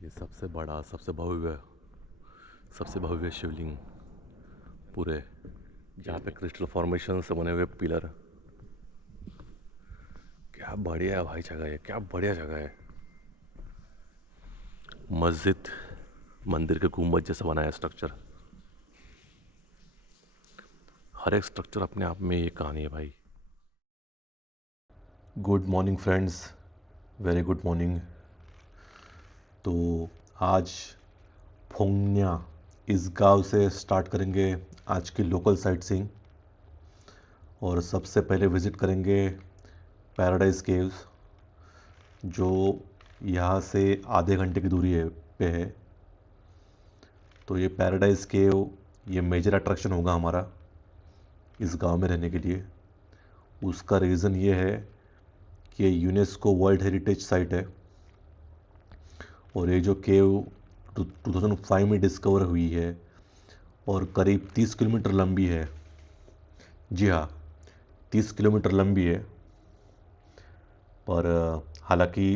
ये सबसे बड़ा सबसे भव्य शिवलिंग पूरे, जहाँ पे क्रिस्टल फॉर्मेशन से बने हुए पिलर। क्या बढ़िया है भाई जगह है, क्या बढ़िया जगह है। मस्जिद मंदिर के गुंबद जैसा बनाया स्ट्रक्चर। हर एक स्ट्रक्चर अपने आप में ये कहानी है भाई। Good morning friends, very good morning. तो आज फोंगन्या इस गांव से स्टार्ट करेंगे आज की लोकल साइट सीइंग। और सबसे पहले विज़िट करेंगे पैराडाइज केव्स, जो यहाँ से आधे घंटे की दूरी पे है। तो ये पैराडाइज केव ये मेजर अट्रैक्शन होगा हमारा इस गांव में रहने के लिए। उसका रीज़न ये है कि ये यूनेस्को वर्ल्ड हेरिटेज साइट है और ये जो केव 2005 में डिस्कवर हुई है और करीब 30 किलोमीटर लंबी है। जी हाँ, 30 किलोमीटर लंबी है। पर हालांकि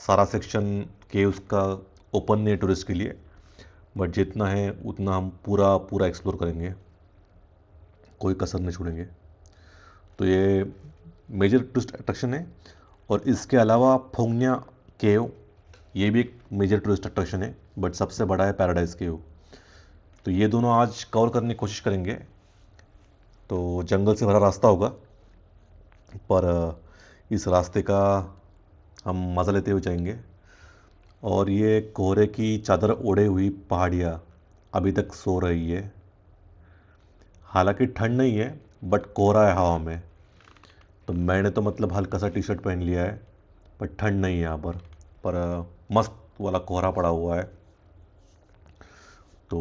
सारा सेक्शन केव्स का ओपन नहीं है टूरिस्ट के लिए, बट जितना है उतना हम पूरा पूरा एक्सप्लोर करेंगे, कोई कसर नहीं छोड़ेंगे। तो ये मेजर टूरिस्ट अट्रैक्शन है। और इसके अलावा फोंगन्या केव ये भी एक मेजर टूरिस्ट अट्रैक्शन है, बट सबसे बड़ा है पैराडाइज केव। तो ये दोनों आज कवर करने की कोशिश करेंगे। तो जंगल से भरा रास्ता होगा, पर इस रास्ते का हम मज़ा लेते हुए जाएंगे। और ये कोहरे की चादर ओढ़े हुई पहाड़ियाँ अभी तक सो रही है। हालांकि ठंड नहीं है, बट कोहरा है हवा में। तो मैंने तो मतलब हल्का सा टी शर्ट पहन लिया है, पर ठंड नहीं है यहाँ पर मस्त वाला कोहरा पड़ा हुआ है। तो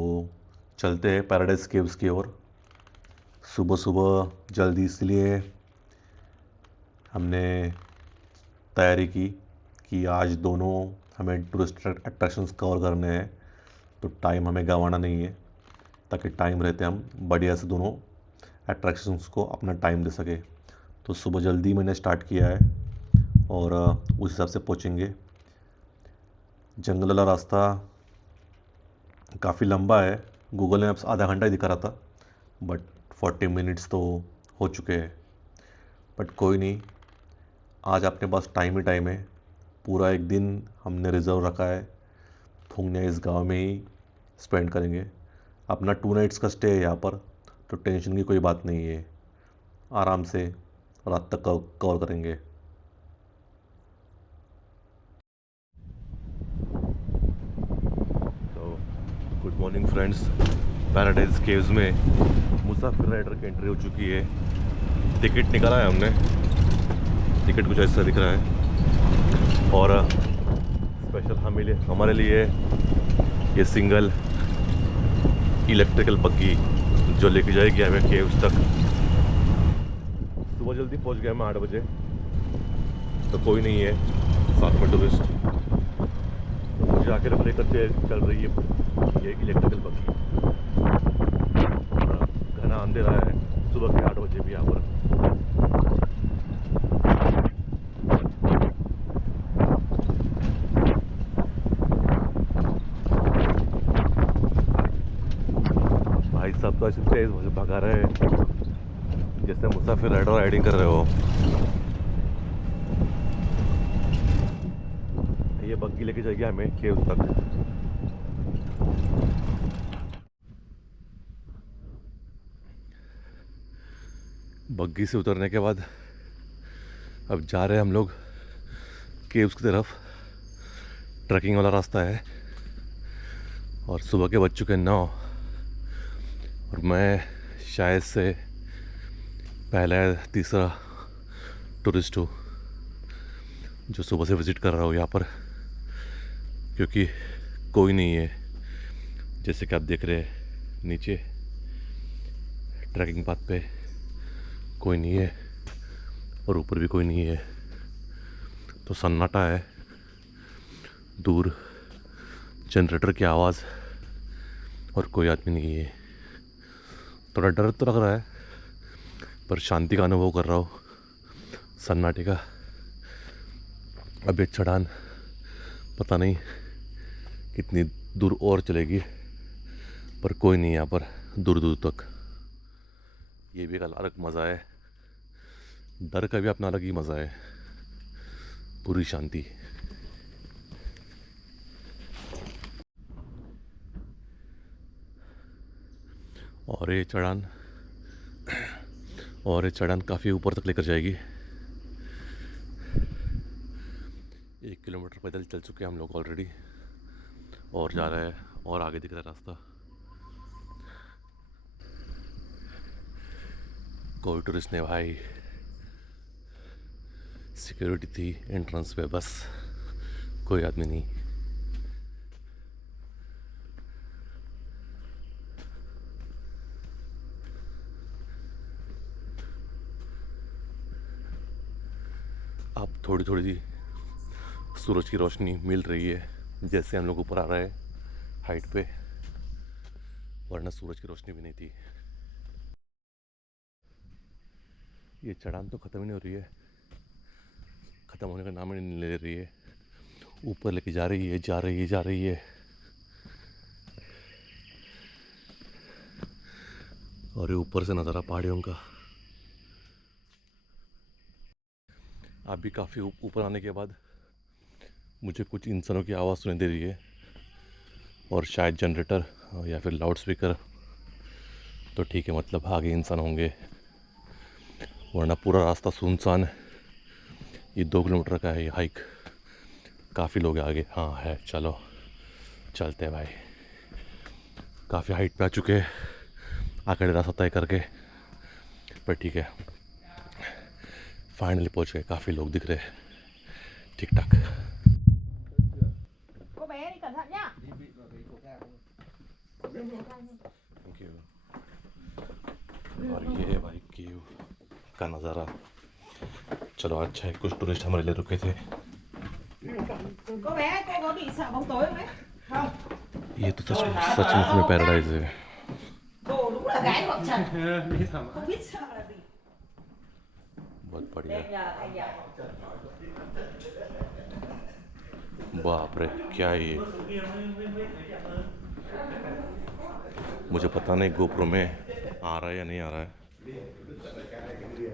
चलते हैं पैराडाइज केव्स की ओर। सुबह सुबह जल्दी इसलिए हमने तैयारी की कि आज दोनों हमें टूरिस्ट अट्रैक्शंस कवर करने हैं, तो टाइम हमें गंवाना नहीं है, ताकि टाइम रहते हम बढ़िया से दोनों अट्रैक्शंस को अपना टाइम दे सके। तो सुबह जल्दी मैंने स्टार्ट किया है और उस हिसाब से पहुँचेंगे। जंगल वाला रास्ता काफ़ी लंबा है। गूगल मैप्स आधा घंटा ही दिखा रहा था, बट 40 मिनट्स तो हो चुके हैं। बट कोई नहीं, आज अपने पास टाइम ही टाइम है। पूरा एक दिन हमने रिज़र्व रखा है, फोंगन्या इस गांव में ही स्पेंड करेंगे। अपना 2 नाइट्स का स्टे है यहाँ पर, तो टेंशन की कोई बात नहीं है। आराम से रात तक कवर करेंगे। तो good morning friends, paradise caves में मुसाफिर राइडर की एंट्री हो चुकी है। टिकट निकाला है हमने, टिकट कुछ ऐसा दिख रहा है। और स्पेशल हमारे लिए ये सिंगल इलेक्ट्रिकल बग्गी जो लेके जाएगी हमें केव्स तक। सुबह जल्दी पहुंच गए हम 8 बजे, तो कोई नहीं है साथ में टूरिस्ट। तो मुझे आके लेकर चल रही है ये इलेक्ट्रिकल बग्गी। घना अंधेरा है सुबह के 8 बजे भी यहाँ पर। भाई सब तो ऐसे तेज भगा रहे हैं जैसे मुसाफिर राइडिंग कर रहे हो। ये बग्गी लेके जाएगी हमें केव्स तक। बग्गी से उतरने के बाद अब जा रहे हैं हम लोग केव्स की तरफ। ट्रैकिंग वाला रास्ता है और सुबह के बज चुके हैं 9, और मैं शायद से पहला या तीसरा टूरिस्ट हूँ जो सुबह से विज़िट कर रहा हूँ यहाँ पर, क्योंकि कोई नहीं है। जैसे कि आप देख रहे हैं नीचे ट्रैकिंग पाथ पे कोई नहीं है और ऊपर भी कोई नहीं है। तो सन्नाटा है, दूर जनरेटर की आवाज़ और कोई आदमी नहीं है। थोड़ा डर तो लग रहा है, पर शांति का अनुभव कर रहा हूँ सन्नाटे का। अब ये चढ़ान पता नहीं कितनी दूर और चलेगी, पर कोई नहीं यहाँ पर दूर दूर तक। ये भी एक अलग मज़ा है, डर का भी अपना अलग ही मज़ा है, पूरी शांति। और ये चढ़ान काफ़ी ऊपर तक लेकर जाएगी। 1 किलोमीटर पैदल चल चुके हैं हम लोग ऑलरेडी, और जा रहा है, और आगे दिख रहा है रास्ता। कोई टूरिस्ट नहीं भाई, सिक्योरिटी थी एंट्रेंस पे, बस कोई आदमी नहीं। अब थोड़ी थोड़ी सूरज की रोशनी मिल रही है जैसे हम लोग ऊपर आ रहे हैं हाइट पे, वरना सूरज की रोशनी भी नहीं थी। ये चढ़ान तो ख़त्म ही नहीं हो रही है, ख़त्म होने का नाम ही नहीं ले रही है, ऊपर लेके जा रही है, जा रही है, जा रही है। और ये ऊपर से नज़ारा पहाड़ियों का। अभी काफ़ी ऊपर आने के बाद मुझे कुछ इंसानों की आवाज़ सुनाई दे रही है, और शायद जनरेटर या फिर लाउड स्पीकर। तो ठीक है, मतलब आगे इंसान होंगे, वरना पूरा रास्ता सुनसान है। ये 2 किलोमीटर का है ये हाइक, काफ़ी लोग आगे। हाँ है, चलो चलते हैं भाई। काफ़ी हाइट पे आ चुके हैं आखिरी रास्ता तय करके, पर ठीक है, फाइनली पहुंच गए। काफ़ी लोग दिख रहे हैं, ठीक ठाक। Cô bé đi cẩn thận nhá. Thank you. और ये है भाई केव का नज़ारा। चलो अच्छा है, कुछ टूरिस्ट हमारे लिए रुके थे। Cô bé, cô có bị sợ bóng tối không đấy? Không. ये तो सचमुच में पैराडाइज है। Cô đúng là gái hoặc trần. Không biết sợ là gì. बहुत बढ़िया। Đây nhờ anh nhờ. बाप रे, क्या है ये? मुझे पता नहीं गोप्रो में आ रहा है या नहीं आ रहा है,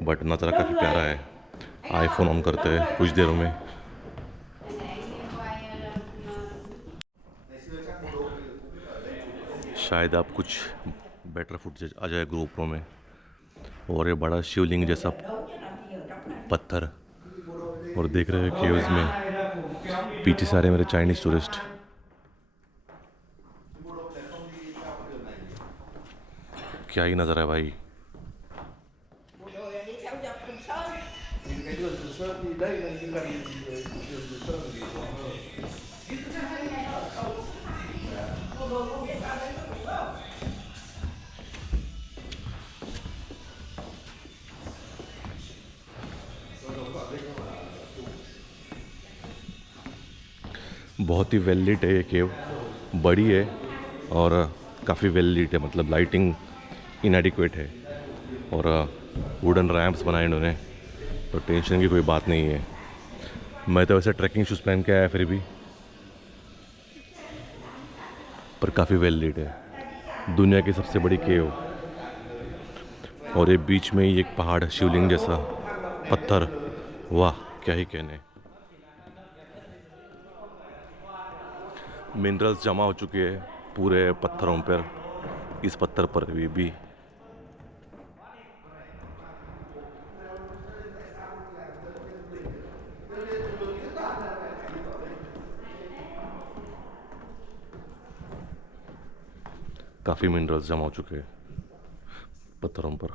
बट नज़ारा काफ़ी प्यारा है। आईफोन ऑन करते हैं कुछ देरों में। शायद आप कुछ बेटर फुटेज आ जाए गोप्रो में। और ये बड़ा शिवलिंग जैसा पत्थर, और देख रहे हो केव्स में पीछे सारे मेरे चाइनीज टूरिस्ट। क्या ही नज़र है भाई। Một đội là đi theo dọc Trường Sơn. Thì cái đường Trường Sơn thì đây là như gần đường Trường Sơn thì có Một đội không biết sao đấy có đúng không? बहुत ही well लीट है ये केव, बड़ी है और काफ़ी well लीट है, मतलब lighting इनएडिक्वेट है, और वुडन रैंप्स बनाए इन्होंने, तो टेंशन की कोई बात नहीं है। मैं तो वैसे ट्रैकिंग शूज़ पहन के आया फिर भी, पर काफ़ी वेल लीट है। दुनिया की सबसे बड़ी केव, और ये बीच में ही एक पहाड़, शिवलिंग जैसा पत्थर। वाह, क्या ही कहने। मिनरल्स जमा हो चुके हैं पूरे पत्थरों पर, इस पत्थर पर भी। काफ़ी मिनरल्स जमा हो चुके हैं पत्थरों पर।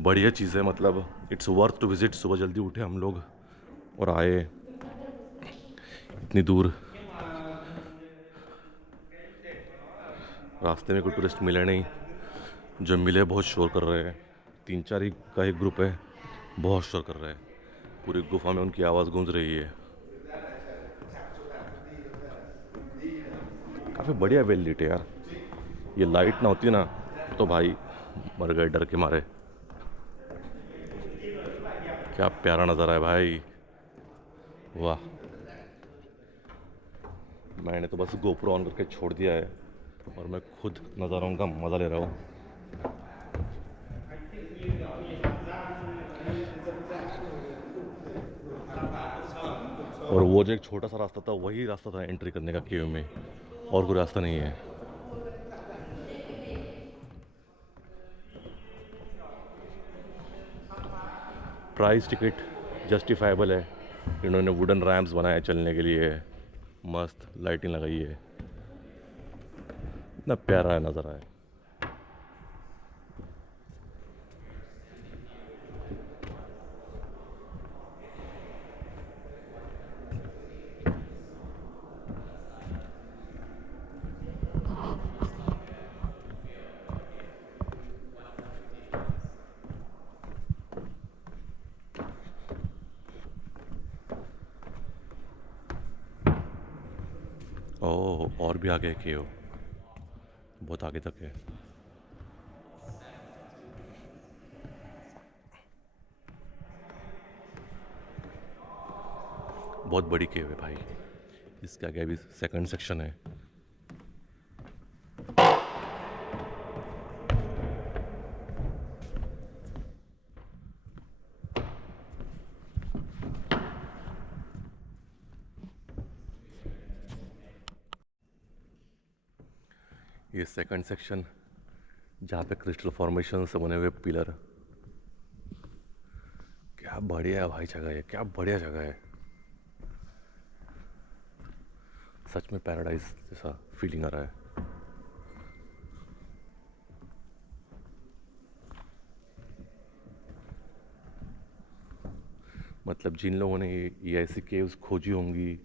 बढ़िया चीज़ है, मतलब इट्स वर्थ टू विजिट। सुबह जल्दी उठे हम लोग और आए इतनी दूर। रास्ते में कोई टूरिस्ट मिले नहीं, जो मिले बहुत शोर कर रहे हैं। 3-4 ही का एक ग्रुप है, बहुत शोर कर रहे हैं। पूरी गुफा में उनकी आवाज़ गूंज रही है। काफ़ी बढ़िया वेल लीट है यार। ये लाइट ना होती ना तो भाई मर गए डर के मारे। क्या प्यारा नज़ारा है भाई, वाह। मैंने तो बस गोप्रो ऑन करके छोड़ दिया है और मैं खुद नज़ारों का मज़ा ले रहा हूँ। और वो जो एक छोटा सा रास्ता था वही रास्ता था एंट्री करने का केव में, और कोई रास्ता नहीं है। प्राइस टिकट जस्टिफाइबल है, इन्होंने वुडन रैम्प्स बनाए चलने के लिए, मस्त लाइटिंग लगाई है, इतना प्यारा नज़ारा है। ओह, और भी आगे केव, बहुत आगे तक है। बहुत बड़ी केव है भाई। इसके आगे भी सेकंड सेक्शन है। ये सेकंड सेक्शन जहाँ पे क्रिस्टल फॉर्मेशन से बने हुए पिलर, क्या बढ़िया है भाई जगह है, क्या बढ़िया जगह है, सच में पैराडाइज जैसा फीलिंग आ रहा है। मतलब जिन लोगों ने ये ऐसी केव्स खोजी होंगी,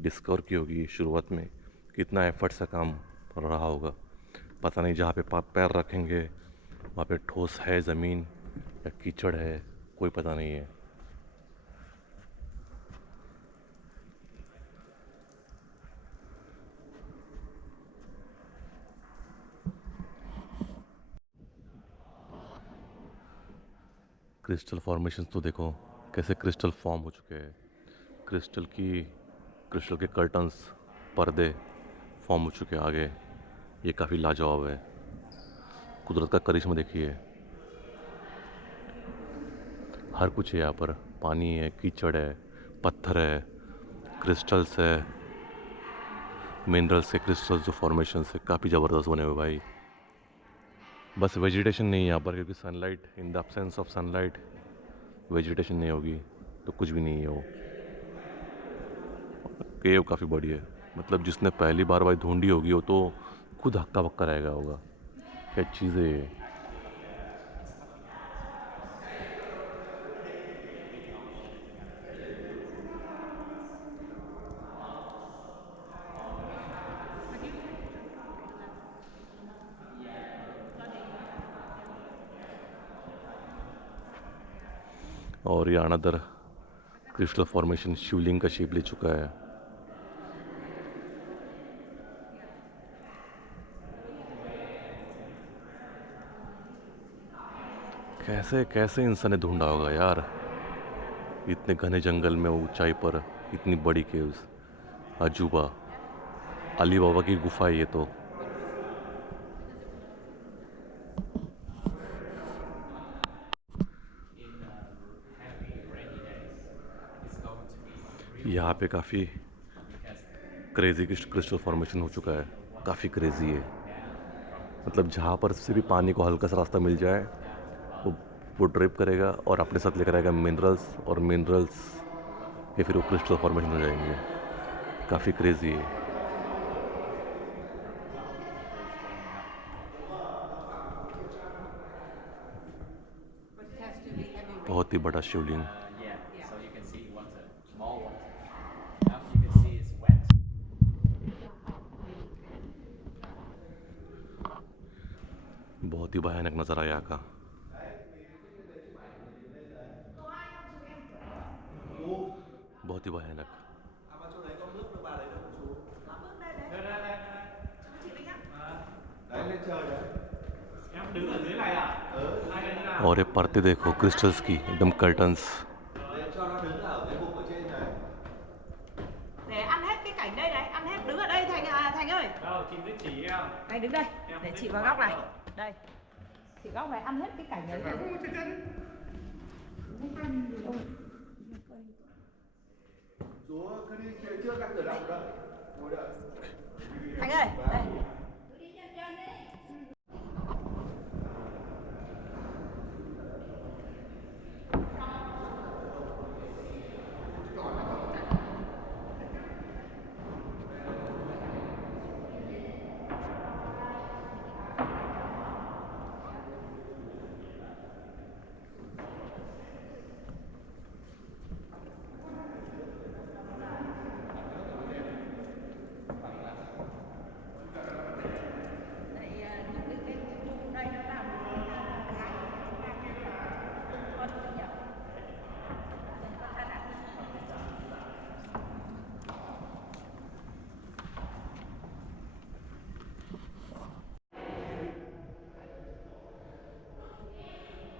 डिस्कवर की होगी शुरुआत में, कितना एफर्ट से काम रहा होगा, पता नहीं। जहाँ पे पैर रखेंगे वहाँ पे ठोस है ज़मीन या कीचड़ है, कोई पता नहीं है। क्रिस्टल फॉर्मेशन तो देखो कैसे क्रिस्टल फॉर्म हो चुके हैं, क्रिस्टल के कर्टन्स, पर्दे फॉर्म हो चुके हैं आगे। ये काफ़ी लाजवाब है, कुदरत का करिश्मा देखिए। हर कुछ है यहाँ पर, पानी है, कीचड़ है, पत्थर है, क्रिस्टल्स है, मिनरल्स के क्रिस्टल्स जो फॉर्मेशन से काफ़ी ज़बरदस्त बने हुए भाई। बस वेजिटेशन नहीं है यहाँ पर, क्योंकि sunlight, in the absence of sunlight vegetation नहीं होगी तो कुछ भी नहीं है। वो केव काफ़ी बड़ी है, मतलब जिसने पहली बार भाई ढूंढी होगी वो तो खुद हक्का बक्का रहेगा होगा, क्या चीज़ है ये। और ये अनदर क्रिस्टल फॉर्मेशन शिवलिंग का शेप ले चुका है। कैसे कैसे इंसान ने ढूंढा होगा यार, इतने घने जंगल में ऊंचाई पर इतनी बड़ी केव्स। अजूबा, अली बाबा की गुफा है ये तो। यहाँ पे काफ़ी क्रेजी क्रिस्टल फॉर्मेशन हो चुका है, काफ़ी क्रेजी है। मतलब जहाँ पर से भी पानी को हल्का सा रास्ता मिल जाए वो ड्रिप करेगा और अपने साथ लेकर आएगा मिनरल्स, और मिनरल्स के फिर वो क्रिस्टल फॉर्मेशन हो जाएंगे। काफ़ी क्रेजी है। बहुत ही बड़ा शिवलिंग। बहुत ही भयानक नज़ारा यहाँ का। बहुत ही भयानक। और ये पर्दे देखो क्रिस्टल्स की, एकदम curtains. để ăn hết cái cảnh đây này, ăn hết đứng ở đây Thành Thành ơi. Đâu, chị biết chỉ em. Này đứng đây, để chị vào góc này. Đây. Chị góc này ăn hết cái cảnh đấy. Chú cứ đi chưa cắt cửa động đâu. Ngồi đợi. Thành ơi, đây.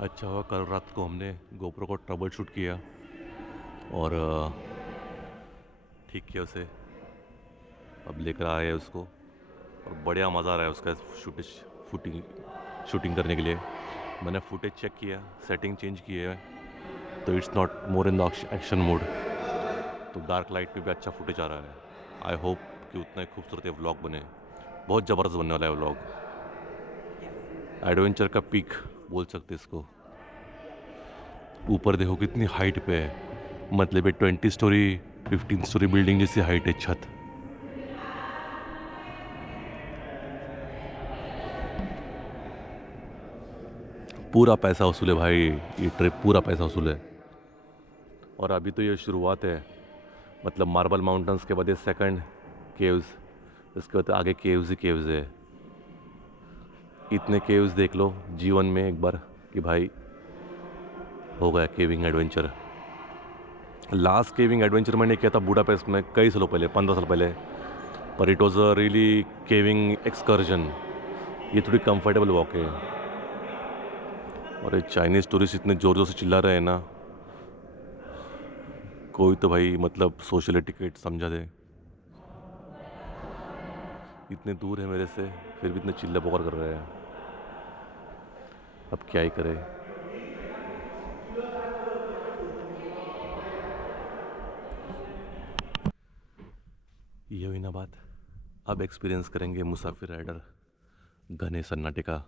अच्छा हुआ कल रात को हमने GoPro को trouble shoot किया और ठीक किया उसे। अब लेकर आए उसको और बढ़िया मज़ा आ रहा है उसका शूटिंग करने के लिए। मैंने फुटेज चेक किया, सेटिंग चेंज की है, तो it's not more in the action mode, तो डार्क लाइट पे भी अच्छा फुटेज आ रहा है। आई होप कि उतना ही खूबसूरत ये व्लॉग बने, बहुत ज़बरदस्त बनने वाला है व्लॉग। एडवेंचर का पीक बोल सकते इसको। ऊपर देखो कितनी हाइट पे है, मतलब ये 20 स्टोरी 15 स्टोरी बिल्डिंग जैसी हाइट है छत। पूरा पैसा वसूल है भाई, ये ट्रिप पूरा पैसा वसूल है। और अभी तो ये शुरुआत है, मतलब मार्बल माउंटेन्स के बाद ये सेकंड केव्स, इसके बाद आगे केव्स ही केव्स है। इतने केव्स देख लो जीवन में एक बार कि भाई हो गया caving adventure. Last caving adventure मैंने किया था बुडापेस्ट में कई सालों पहले, 15 साल पहले, पर it was a really caving excursion. ये थोड़ी कंफर्टेबल वॉक है। और ये चाइनीज़ टूरिस्ट इतने ज़ोर ज़ोर से चिल्ला रहे हैं ना, कोई तो भाई मतलब सोशल एटिकेट समझा दे। इतने दूर है मेरे से फिर भी इतने चिल्ला पुकार कर रहे हैं, अब क्या ही करे। ये हुई ना बात। अब एक्सपीरियंस करेंगे मुसाफिर राइडर घने सन्नाटे का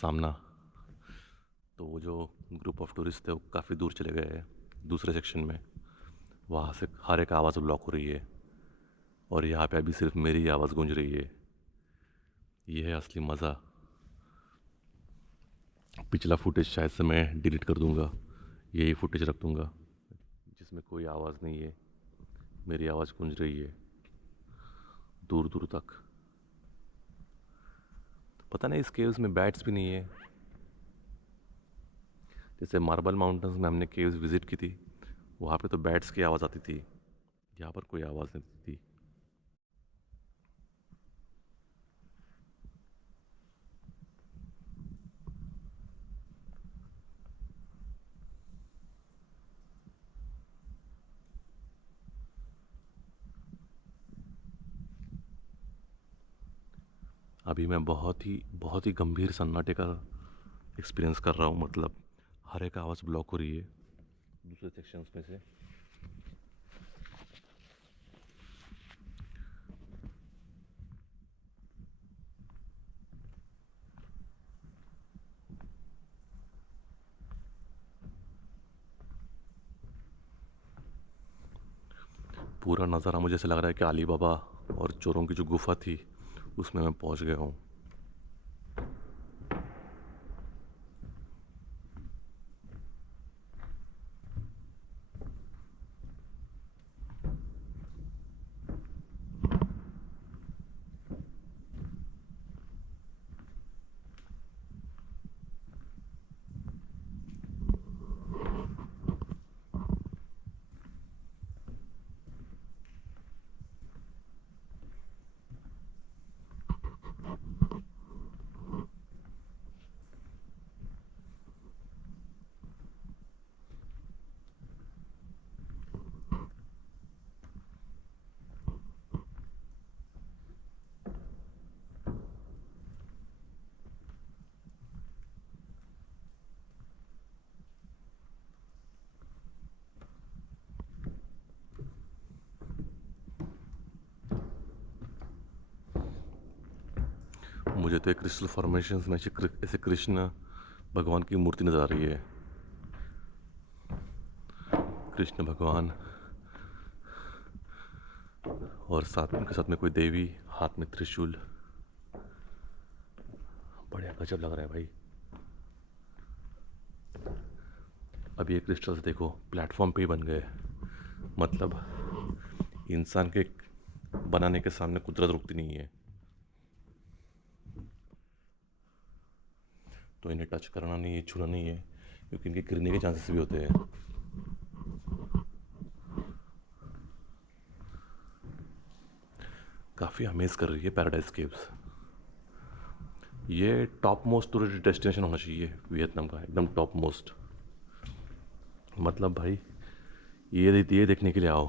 सामना। तो वो जो ग्रुप ऑफ टूरिस्ट थे वो काफ़ी दूर चले गए हैं दूसरे सेक्शन में, वहाँ से हर एक आवाज़ ब्लॉक हो रही है और यहाँ पे अभी सिर्फ मेरी ही आवाज़ गूंज रही है। ये है असली मज़ा। पिछला फुटेज शायद से मैं डिलीट कर दूँगा, यही फुटेज रख दूँगा जिसमें कोई आवाज़ नहीं है, मेरी आवाज़ गूंज रही है दूर दूर तक। पता नहीं इस केव्स में बैट्स भी नहीं है। जैसे मार्बल माउंटेन्स में हमने केव्स विज़िट की थी, वहाँ पे तो बैट्स की आवाज़ आती थी, यहाँ पर कोई आवाज़ नहीं आती थी। अभी मैं बहुत ही गंभीर सन्नाटे का एक्सपीरियंस कर रहा हूँ, मतलब हर एक आवाज़ ब्लॉक हो रही है दूसरे सेक्शंस में से। पूरा नज़ारा मुझे ऐसा लग रहा है कि अली बाबा और चोरों की जो गुफा थी उसमें मैं पहुंच गया हूँ। मुझे तो एक क्रिस्टल फॉर्मेशंस में ऐसे कृष्ण भगवान की मूर्ति नज़र आ रही है। कृष्ण भगवान और साथ उनके साथ में कोई देवी, हाथ में त्रिशूल। बढ़िया गजब लग रहा है भाई। अब ये क्रिस्टल्स देखो प्लेटफॉर्म पे ही बन गए, मतलब इंसान के बनाने के सामने कुदरत रुकती नहीं है। तो इन्हें टच करना नहीं है, छूना नहीं है, क्योंकि इनके गिरने के चांसेस भी होते हैं। काफ़ी अमेज कर रही है पैराडाइज केव्स। ये टॉप मोस्ट टूरिस्ट डेस्टिनेशन होना चाहिए वियतनाम का, एकदम टॉप मोस्ट। मतलब भाई ये देखने के लिए आओ,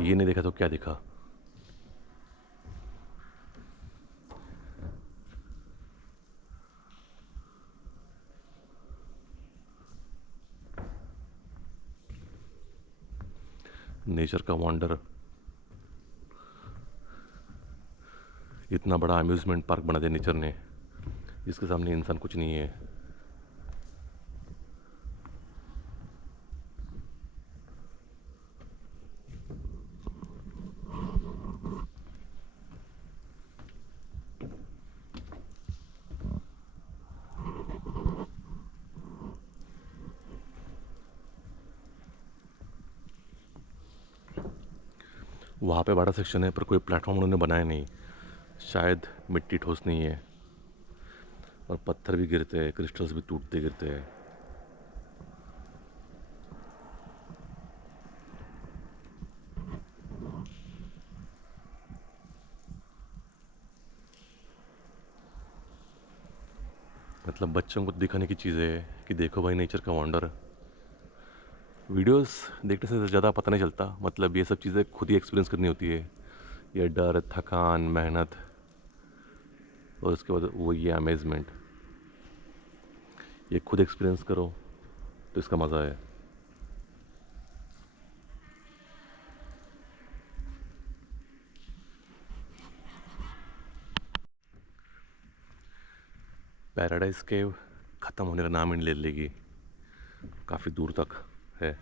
ये नहीं देखा तो क्या देखा। नेचर का वंडर, इतना बड़ा अम्यूज़मेंट पार्क बना दिया नेचर ने, जिसके सामने इंसान कुछ नहीं है। वहाँ पे बड़ा सेक्शन है पर कोई प्लेटफॉर्म उन्होंने बनाया नहीं, शायद मिट्टी ठोस नहीं है और पत्थर भी गिरते हैं, क्रिस्टल्स भी टूटते गिरते हैं। मतलब बच्चों को दिखाने की चीज़ें है कि देखो भाई नेचर का वंडर। वीडियोस देखने से ज़्यादा पता नहीं चलता, मतलब ये सब चीज़ें खुद ही एक्सपीरियंस करनी होती है। ये डर, थकान, मेहनत और उसके बाद वो ये अमेजमेंट, ये खुद एक्सपीरियंस करो तो इसका मज़ा है। पैराडाइज केव ख़त्म होने का नाम ही नहीं ले लेगी, काफ़ी दूर तक है।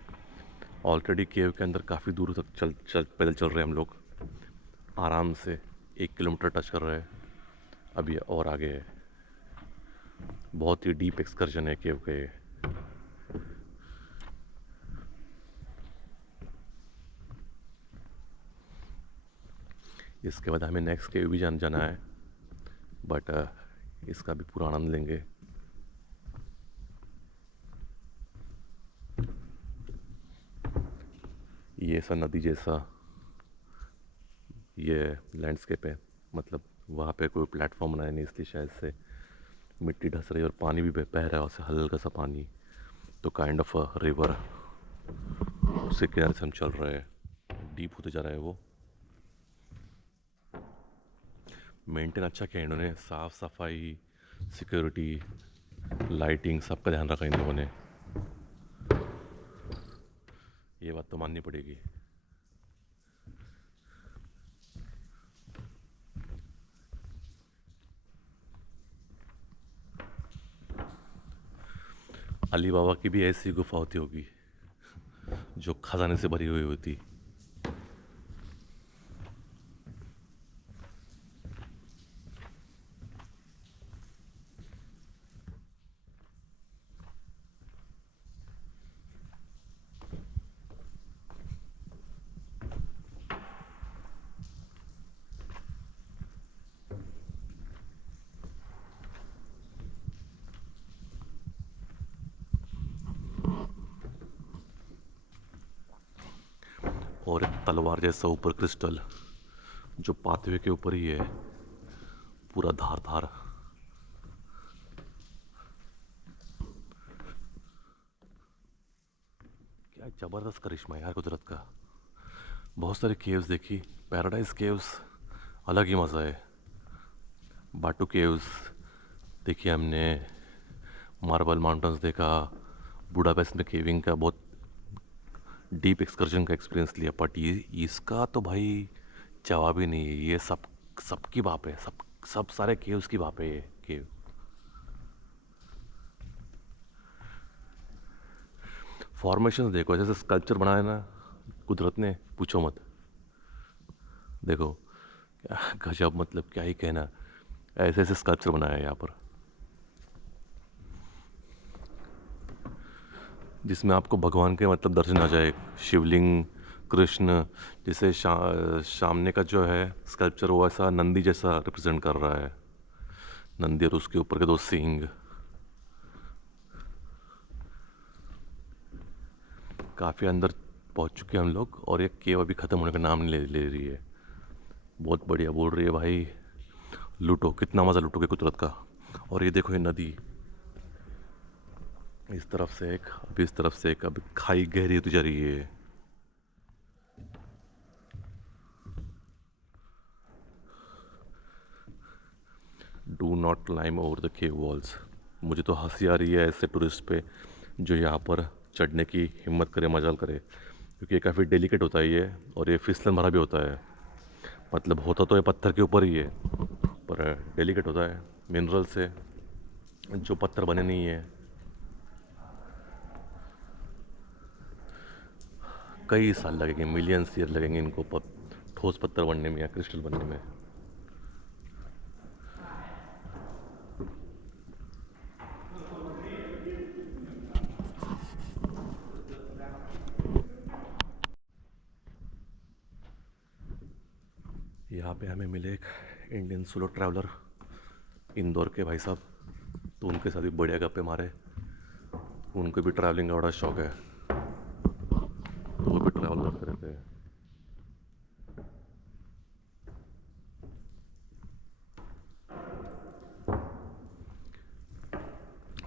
ऑलरेडी केव के अंदर काफ़ी दूर तक पैदल चल रहे हैं हम लोग, आराम से 1 किलोमीटर टच कर रहे हैं। अब ये और आगे है, बहुत ही डीप एक्सकर्जन है केव के। इसके बाद हमें नेक्स्ट केव भी जाना है, बट इसका भी पूरा आनंद लेंगे। ये सा नदी जैसा ये लैंडस्केप है, मतलब वहाँ पे कोई प्लेटफॉर्म बनाया नहीं, इसलिए शायद से मिट्टी ढस रही है और पानी भी बह रहा है उससे हल्का सा पानी, तो काइंड ऑफ अ रिवर, उसके किनारे से हम चल रहे हैं। डीप होते जा रहा है वो। मेंटेन अच्छा किया इन्होंने, साफ़ सफाई, सिक्योरिटी, लाइटिंग, सबका ध्यान रखा इन लोगों ने, ये बात तो माननी पड़ेगी। अली बाबा की भी ऐसी गुफा होती होगी जो खजाने से भरी हुई होती। और एक तलवार जैसा ऊपर क्रिस्टल जो पाथवे के ऊपर ही है, पूरा धार धार। क्या जबरदस्त करिश्मा है यार कुदरत का। बहुत सारी केव्स देखी, पैराडाइज केव्स अलग ही मज़ा है। बाटू केव्स देखी हमने, मार्बल माउंटेन्स देखा, बुडापेस्ट में केविंग का बहुत डीप एक्सकर्जन का एक्सपीरियंस लिया, बट ये इसका तो भाई जवाब ही नहीं है। ये सबकी बाप है, सब सारे केव्स की वहाँ पे ये केव। फॉर्मेशन देखो, जैसे स्कल्पचर बनाया ना कुदरत ने, पूछो मत। देखो क्या गजब, मतलब क्या ही कहना, ऐसे ऐसे स्कल्पचर बनाया है यहाँ पर, जिसमें आपको भगवान के मतलब दर्शन आ जाए। शिवलिंग, कृष्ण, जिसे सामने का जो है स्कल्पचर वो ऐसा नंदी जैसा रिप्रेजेंट कर रहा है, नंदी और उसके ऊपर के दो सींग। काफ़ी अंदर पहुंच चुके हैं हम लोग, और ये केव अभी ख़त्म होने का नाम नहीं ले रही है। बहुत बढ़िया बोल रही है भाई, लूटो, कितना मज़ा लूटोगे कुदरत का। और ये देखो, ये नदी इस तरफ से एक, अभी इस तरफ से एक, अब खाई गहरी होती जा रही है। Do not climb over the cave walls. मुझे तो हंसी आ रही है ऐसे टूरिस्ट पे जो यहाँ पर चढ़ने की हिम्मत करे, मजाल करे, क्योंकि ये काफ़ी डेलिकेट होता है ये, और ये फिसलन भरा भी होता है। मतलब होता तो ये पत्थर के ऊपर ही है, पर डेलिकेट होता है मिनरल से, जो पत्थर बने नहीं है। कई साल लगेंगे, मिलियंस ईयर लगेंगे इनको ठोस पत्थर बनने में या क्रिस्टल बनने में। यहाँ पे हमें मिले एक इंडियन सोलो ट्रैवलर, इंदौर के भाई साहब, तो उनके साथ भी बढ़िया गप्पे मारे। उनको भी ट्रैवलिंग का बड़ा शौक है, तो वो भी ट्रैवल करते रहते हैं।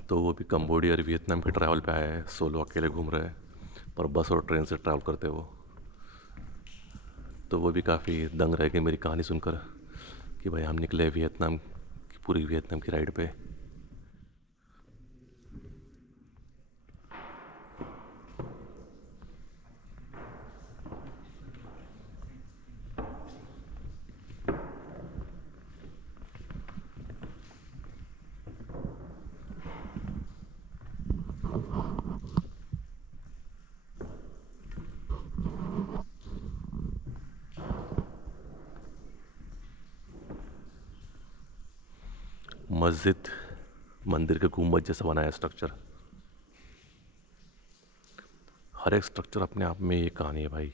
तो वो भी कंबोडिया और वियतनाम के ट्रैवल पे आए हैं, सोलो अकेले घूम रहे हैं, पर बस और ट्रेन से ट्रैवल करते वो। तो वो भी काफ़ी दंग रह गए मेरी कहानी सुनकर, कि भाई हम निकले वियतनाम की, पूरी वियतनाम की राइड पे। मस्जिद, मंदिर के गुम्बद जैसा बनाया स्ट्रक्चर। हर एक स्ट्रक्चर अपने आप में ये कहानी है भाई।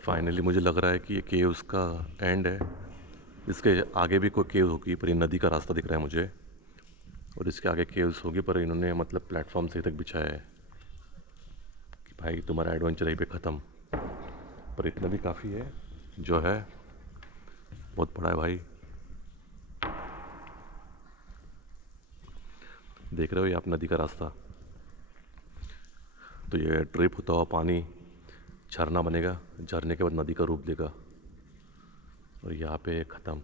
फाइनली मुझे लग रहा है कि ये केव्स का एंड है। इसके आगे भी कोई केव होगी, पर ये नदी का रास्ता दिख रहा है मुझे, और इसके आगे केव्स होगी, पर इन्होंने मतलब प्लेटफॉर्म से तक बिछाया है कि भाई तुम्हारा एडवेंचर यहीं पे ख़त्म। पर इतना भी काफ़ी है, जो है बहुत बड़ा है भाई। देख रहे हो ये आप नदी का रास्ता, तो ये ड्रिप होता हुआ पानी झरना बनेगा, झरने के बाद नदी का रूप देगा, और यहाँ पे ख़त्म।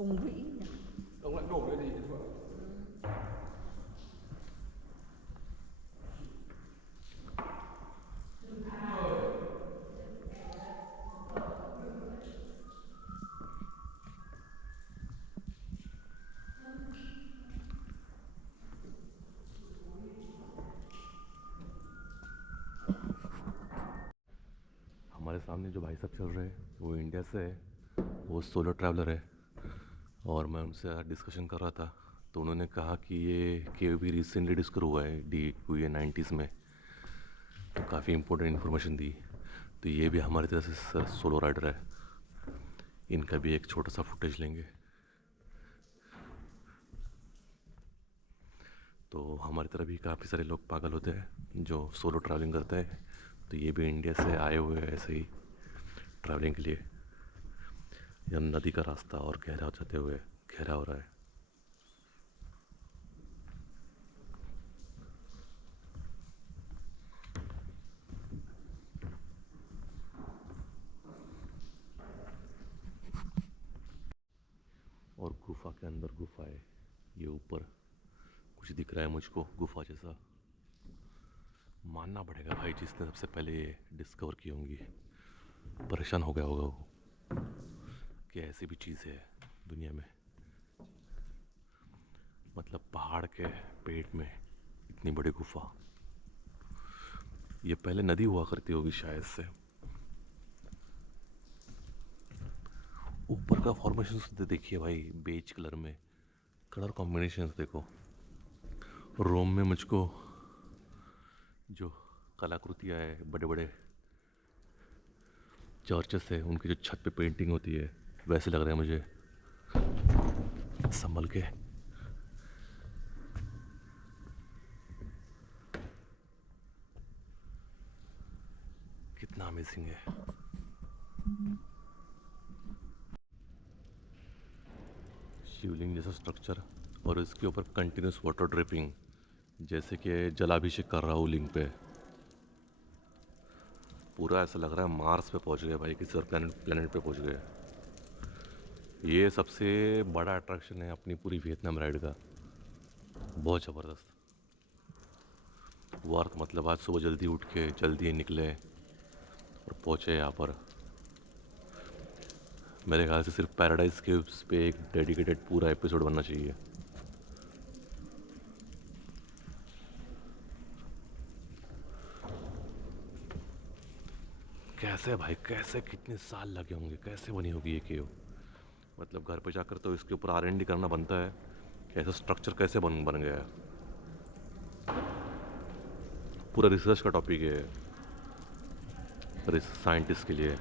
Hùng vĩ nhỉ. Ông lại đổ cái gì thế thôi. हमारे सामने जो भाई साहब चल रहे हैं वो इंडिया से है, वो सोलो ट्रैवलर है। और मैं उनसे डिस्कशन कर रहा था तो उन्होंने कहा कि ये केव भी रिसेंटली डिस्कवर हुआ है, डी हुई है 90s में, तो काफ़ी इम्पोर्टेंट इन्फॉर्मेशन दी। तो ये भी हमारी तरह से सोलो राइडर है, इनका भी एक छोटा सा फुटेज लेंगे। तो हमारी तरह भी काफ़ी सारे लोग पागल होते हैं जो सोलो ट्रैवलिंग करते हैं, तो ये भी इंडिया से आए हुए हैं ऐसे ही ट्रैवलिंग के लिए। यह नदी का रास्ता और गहरा जाते हुए गहरा हो रहा है। और गुफा के अंदर गुफा है, ये ऊपर कुछ दिख रहा है मुझको गुफा जैसा। मानना पड़ेगा भाई, जिसने सबसे पहले ये डिस्कवर की होंगी परेशान हो गया होगा वो कि ऐसी भी चीज़ है दुनिया में। मतलब पहाड़ के पेट में इतनी बड़ी गुफा, ये पहले नदी हुआ करती होगी शायद से। ऊपर का फॉर्मेशन देखिए भाई, बेज कलर में कलर कॉम्बिनेशन देखो। रोम में मुझको जो कलाकृतियाँ है, बड़े बड़े चर्चेस है, उनकी जो छत पे पेंटिंग होती है वैसे लग रहा है मुझे। संभल के कितना अमेजिंग है। शिवलिंग जैसा स्ट्रक्चर और इसके ऊपर कंटिन्यूस वाटर ड्रिपिंग, जैसे कि जलाभिषेक कर रहा हूँ लिंग पे। पूरा ऐसा लग रहा है मार्स पे पहुँच गए भाई, किसी और प्लेनेट पे पहुँच गए। ये सबसे बड़ा अट्रैक्शन है अपनी पूरी वियतनाम राइड का, बहुत ज़बरदस्त। वर्थ मतलब आज सुबह जल्दी उठ के जल्दी निकले और पहुँचे यहाँ पर। मेरे ख्याल से सिर्फ पैराडाइज के उस पे एक डेडिकेटेड पूरा एपिसोड बनना चाहिए। कैसे भाई, कैसे कितने साल लगे होंगे, कैसे बनी होगी ये केव। मतलब घर पे जाकर तो इसके ऊपर R&D करना बनता है, ऐसा स्ट्रक्चर कैसे बन गया है। पूरा रिसर्च का टॉपिक है साइंटिस्ट के लिए।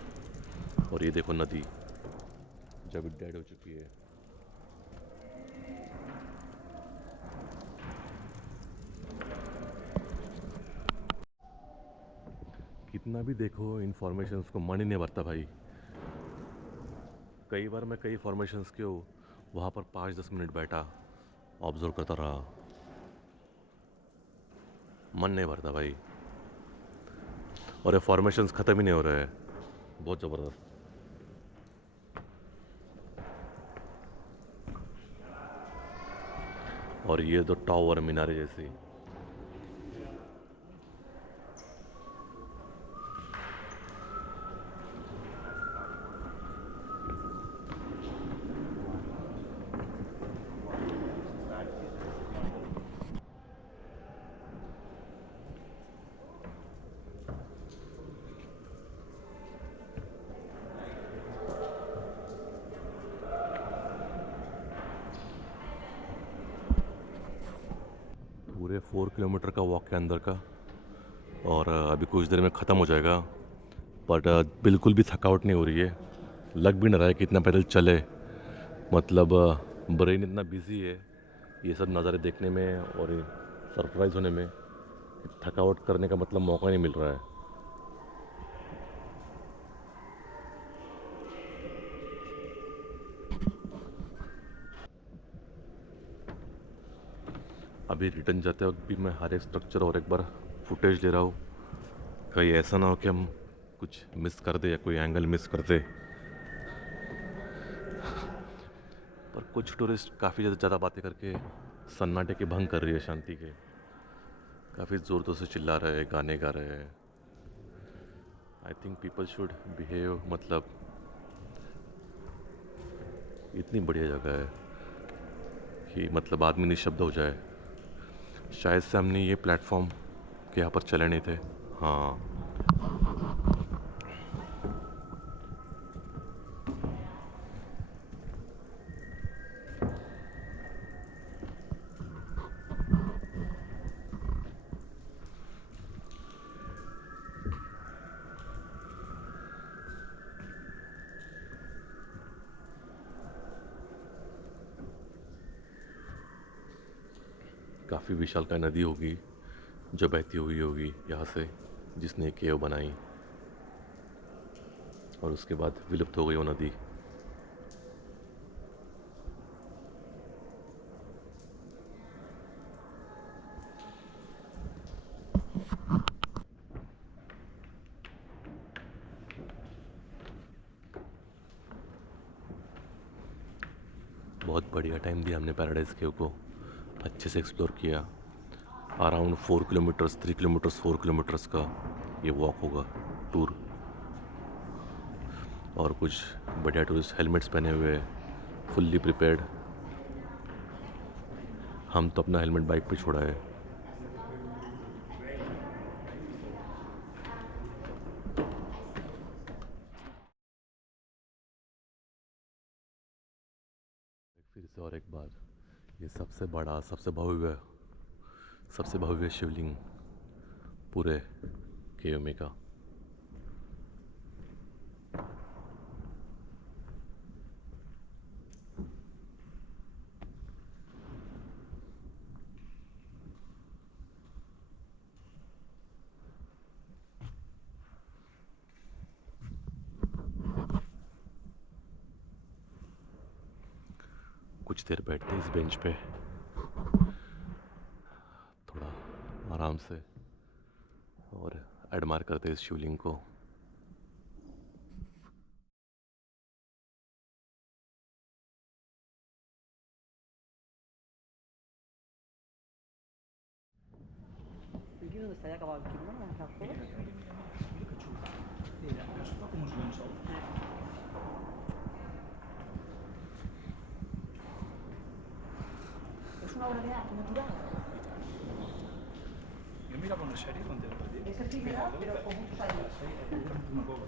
और ये देखो नदी जब डेड हो चुकी है। कितना भी देखो इन्फॉर्मेशंस को मन ही नहीं भरता भाई। कई बार मैं कई फॉर्मेशंस के वहाँ पर 5-10 मिनट बैठा, ऑब्जर्व करता रहा, मन नहीं भरता भाई। और ये फॉर्मेशंस ख़त्म ही नहीं हो रहे हैं, बहुत ज़बरदस्त। और ये तो टावर मीनारे जैसी। पूरे 4 किलोमीटर का वॉक के अंदर का, और अभी कुछ देर में ख़त्म हो जाएगा। बट बिल्कुल भी थकावट नहीं हो रही है, लग भी नहीं रहा है कि इतना पैदल चले। मतलब ब्रेन इतना बिजी है ये सब नज़ारे देखने में और सरप्राइज होने में, थकावट करने का मतलब मौका नहीं मिल रहा है। अभी रिटर्न जाते वक्त भी मैं हर एक स्ट्रक्चर और एक बार फुटेज ले रहा हूँ, कहीं ऐसा ना हो कि हम कुछ मिस कर दे या कोई एंगल मिस कर दे। पर कुछ टूरिस्ट काफ़ी ज़्यादा बातें करके सन्नाटे की भंग कर रही है शांति के, काफ़ी ज़ोर से चिल्ला रहे हैं, गाने गा रहे हैं। I think people should behave, मतलब इतनी बढ़िया जगह है कि मतलब आदमी निशब्द हो जाए। शायद से हमने ये प्लेटफॉर्म के यहाँ पर चले नहीं थे। हाँ, काफ़ी विशालकाय नदी होगी जो बहती हुई होगी यहाँ से, जिसने ये केव बनाई और उसके बाद विलुप्त हो गई वो नदी। बहुत बढ़िया टाइम दिया हमने पैराडाइज केव को, अच्छे से एक्सप्लोर किया। अराउंड 4 किलोमीटर्स 3 किलोमीटर्स 4 किलोमीटर्स का ये वॉक होगा टूर। और कुछ बढ़िया टूरिस्ट हेलमेट्स पहने हुए, फुल्ली प्रिपेयर्ड। हम तो अपना हेलमेट बाइक पे छोड़ा है। फिर से और एक बार, ये सबसे बड़ा सबसे भव्य शिवलिंग पूरे केव में का। कुछ देर बैठते इस बेंच पे, थोड़ा आराम से, और एडमायर करते इस शिवलिंग को। Il vino stai a cavallo, non è troppo. Es una obra de arte natural. Yo miraba una serie con Es efímera, pero con muchos años. una boba.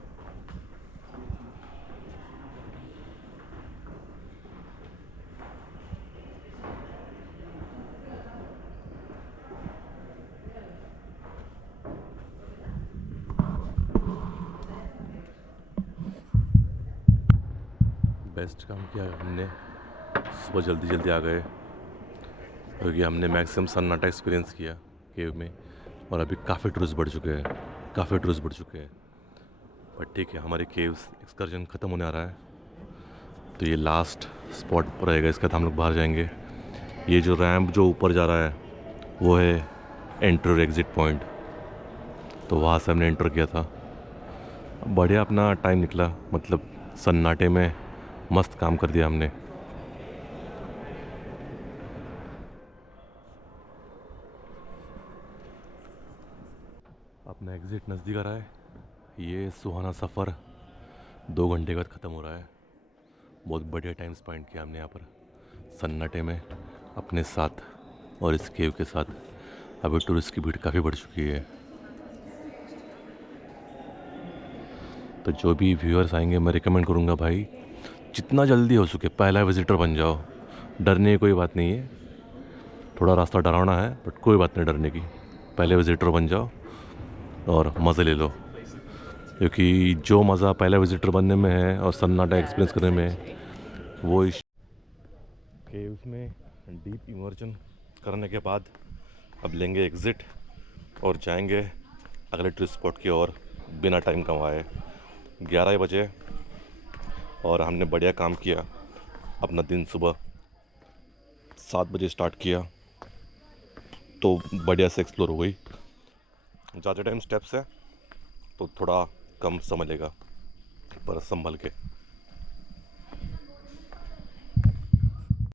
Best काम किया हमने, सुबह जल्दी जल्दी आ गए, क्योंकि हमने मैक्सिमम सन्नाटा एक्सपीरियंस किया केव में। और अभी काफ़ी टूरिस्ट बढ़ चुके हैं, पर ठीक है, हमारी केव्स एक्सकर्जन ख़त्म होने आ रहा है, तो ये लास्ट स्पॉट पर रहेगा। इसके बाद हम लोग बाहर जाएंगे। ये जो रैंप जो ऊपर जा रहा है वो है एंटर एग्ज़िट पॉइंट, तो वहाँ से हमने एंटर किया था। बढ़िया अपना टाइम निकला, मतलब सन्नाटे में मस्त काम कर दिया हमने। अपना एग्ज़िट नज़दीक आ रहा है। ये सुहाना सफ़र 2 घंटे बाद ख़त्म हो रहा है। बहुत बढ़िया टाइम स्पेंड किया हमने यहाँ पर सन्नाटे में अपने साथ और इस केव के साथ। अभी टूरिस्ट की भीड़ काफ़ी बढ़ चुकी है, तो जो भी व्यूअर्स आएंगे मैं रिकमेंड करूँगा भाई, जितना जल्दी हो सके पहला विज़िटर बन जाओ। डरने की कोई बात नहीं है, थोड़ा रास्ता डरावना है बट कोई बात नहीं डरने की। पहले विज़िटर बन जाओ और मज़े ले लो, क्योंकि जो मज़ा पहला विज़िटर बनने में है और सन्नाटा एक्सपीरियंस करने में है, वो इस केव्स में डीप इमर्जन करने के बाद अब लेंगे एग्ज़िट और जाएंगे अगले टूरिस्ट स्पॉट की ओर बिना टाइम गंवाए। 11 बजे और हमने बढ़िया काम किया। अपना दिन सुबह 7 बजे स्टार्ट किया तो बढ़िया से एक्सप्लोर हो गई। ज़्यादा टाइम स्टेप्स है तो थोड़ा कम समय लेगा, पर संभल के।